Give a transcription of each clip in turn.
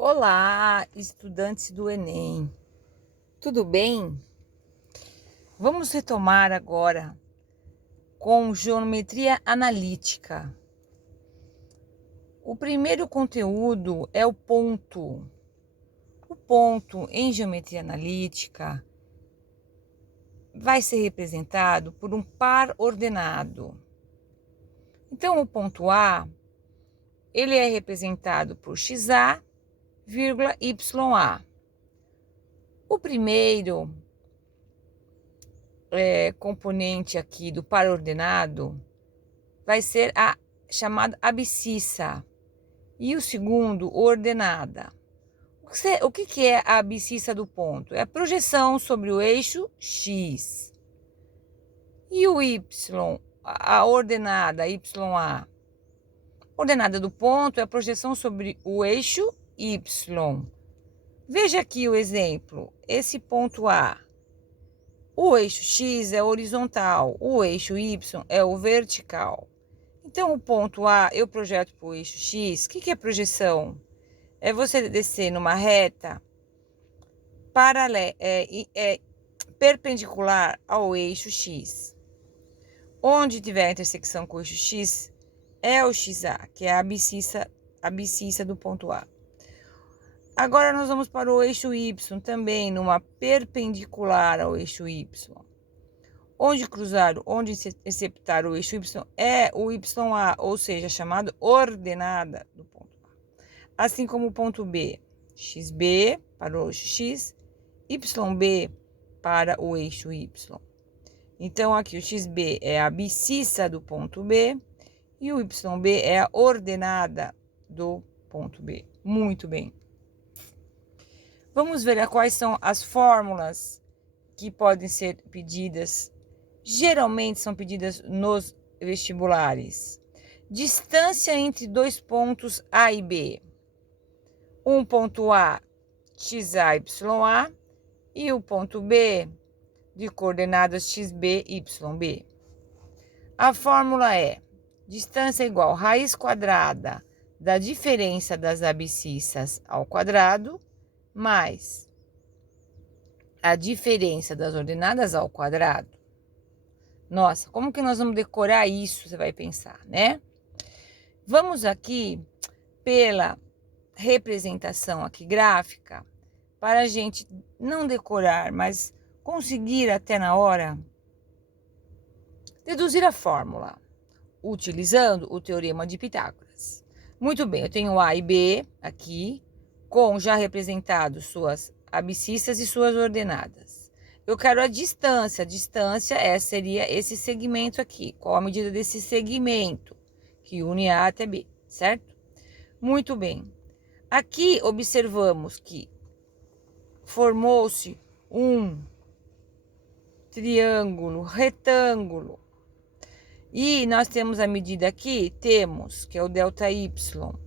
Olá, estudantes do Enem, tudo bem? Vamos retomar agora com geometria analítica. O primeiro conteúdo é o ponto. O ponto em geometria analítica vai ser representado por um par ordenado. Então, o ponto A, ele é representado por XA, YA. O primeiro componente aqui do par ordenado vai ser a chamada abscissa e o segundo ordenada. O que é a abscissa do ponto? É a projeção sobre o eixo X. E o Y, a ordenada YA. Ordenada do ponto é a projeção sobre o eixo Y. Veja aqui o exemplo, esse ponto A. O eixo X é horizontal, o eixo Y é o vertical. Então, o ponto A eu projeto para o eixo X. O que é projeção? É você descer numa reta perpendicular ao eixo X. Onde tiver a intersecção com o eixo X é o XA, que é a abscissa do ponto A. Agora nós vamos para o eixo Y, também numa perpendicular ao eixo Y. Onde interceptar o eixo Y é o YA, ou seja, chamado ordenada do ponto A. Assim como o ponto B, XB para o eixo X, YB para o eixo Y. Então, aqui o XB é a abscissa do ponto B e o YB é a ordenada do ponto B. Muito bem. Vamos ver quais são as fórmulas que podem ser pedidas. Geralmente são pedidas nos vestibulares. Distância entre dois pontos A e B. Um ponto A, XA, YA, e o ponto B, de coordenadas XB, YB. A fórmula é: distância igual raiz quadrada da diferença das abscissas ao quadrado, mais a diferença das ordenadas ao quadrado. Nossa, como que nós vamos decorar isso? Você vai pensar, né? Vamos aqui pela representação aqui gráfica, para a gente não decorar, mas conseguir até na hora deduzir a fórmula, utilizando o teorema de Pitágoras. Muito bem, eu tenho A e B aqui, com já representado suas abscissas e suas ordenadas. Eu quero a distância. A distância seria esse segmento aqui. Qual a medida desse segmento que une A até B, certo? Muito bem. Aqui observamos que formou-se um triângulo retângulo. E nós temos a medida aqui, que é o ΔY,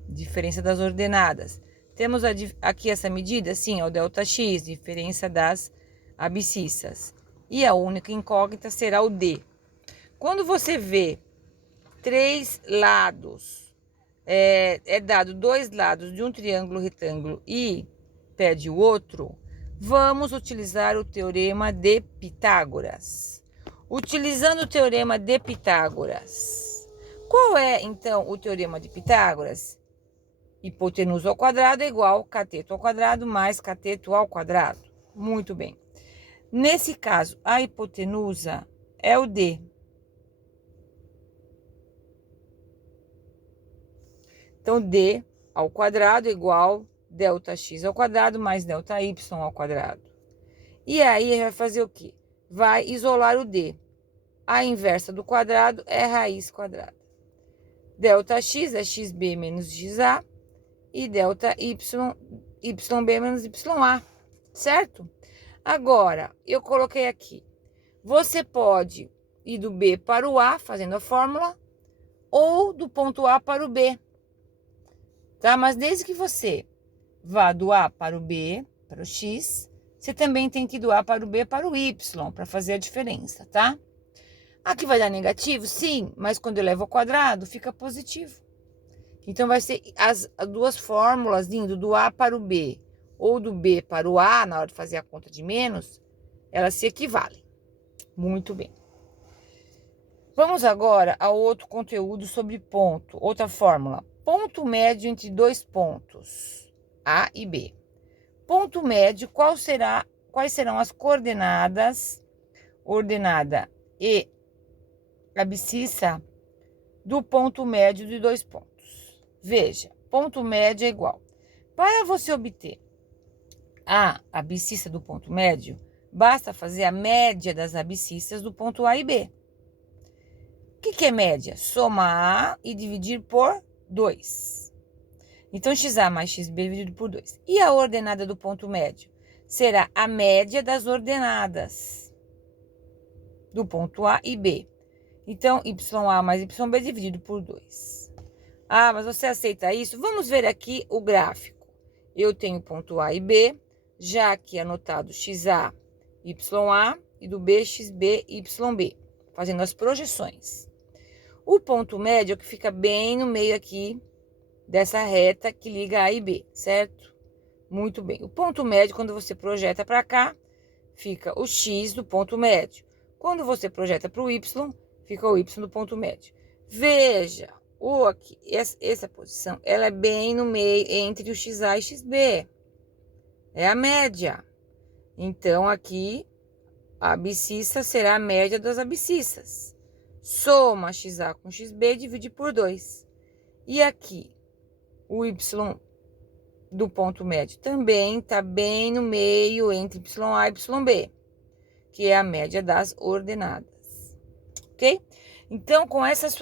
diferença das ordenadas. Temos aqui essa medida, sim, é o ΔX, diferença das abscissas. E a única incógnita será o D. Quando você vê três lados, dado dois lados de um triângulo retângulo e pede o outro, vamos utilizar o teorema de Pitágoras. Utilizando o teorema de Pitágoras. Qual é, então, o teorema de Pitágoras? Hipotenusa ao quadrado é igual cateto ao quadrado mais cateto ao quadrado. Muito bem. Nesse caso, a hipotenusa é o D. Então, D ao quadrado é igual ΔX ao quadrado mais ΔY ao quadrado. E aí, a gente vai fazer o quê? Vai isolar o D. A inversa do quadrado é raiz quadrada. ΔX é XB menos XA e ΔY, YB menos YA, certo? Agora, eu coloquei aqui. Você pode ir do B para o A, fazendo a fórmula, ou do ponto A para o B. Tá? Mas desde que você vá do A para o B, para o X, você também tem que ir do A para o B para o Y, para fazer a diferença, tá? Aqui vai dar negativo? Sim, mas quando eu levo ao quadrado, fica positivo. Então, vai ser as duas fórmulas indo do A para o B ou do B para o A, na hora de fazer a conta de menos, elas se equivalem. Muito bem. Vamos agora ao outro conteúdo sobre ponto. Outra fórmula. Ponto médio entre dois pontos, A e B. Ponto médio, quais serão as coordenadas, ordenada e abscissa do ponto médio de dois pontos? Veja, ponto médio é igual. Para você obter a abscissa do ponto médio, basta fazer a média das abscissas do ponto A e B. O que é média? Somar e dividir por 2. Então, XA mais XB dividido por 2. E a ordenada do ponto médio? Será a média das ordenadas do ponto A e B. Então, YA mais YB dividido por 2. Ah, mas você aceita isso? Vamos ver aqui o gráfico. Eu tenho ponto A e B, já aqui anotado XA, YA e do B, XB, YB, fazendo as projeções. O ponto médio é o que fica bem no meio aqui dessa reta que liga A e B, certo? Muito bem. O ponto médio, quando você projeta para cá, fica o X do ponto médio. Quando você projeta para o Y, fica o Y do ponto médio. Veja, aqui, essa posição, ela é bem no meio entre o XA e XB. É a média. Então, aqui, a abscissa será a média das abscissas. Soma XA com XB e divide por 2. E aqui, o Y do ponto médio também está bem no meio entre YA e YB, que é a média das ordenadas. Ok? Então, com essas,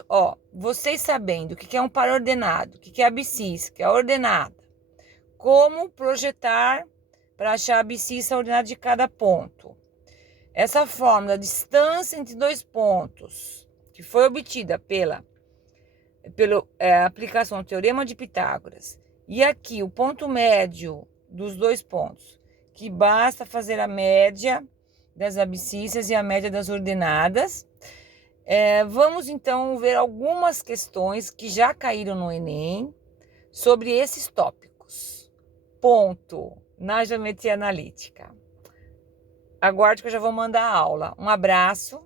vocês sabendo o que é um par ordenado, o que é abscissa, o que é a ordenada, como projetar para achar a abscissa ordenada de cada ponto. Essa fórmula, distância entre dois pontos, que foi obtida pela aplicação do Teorema de Pitágoras, e aqui o ponto médio dos dois pontos, que basta fazer a média das abscissas e a média das ordenadas. Vamos então ver algumas questões que já caíram no Enem sobre esses tópicos. Ponto na geometria analítica. Aguarde que eu já vou mandar a aula. Um abraço.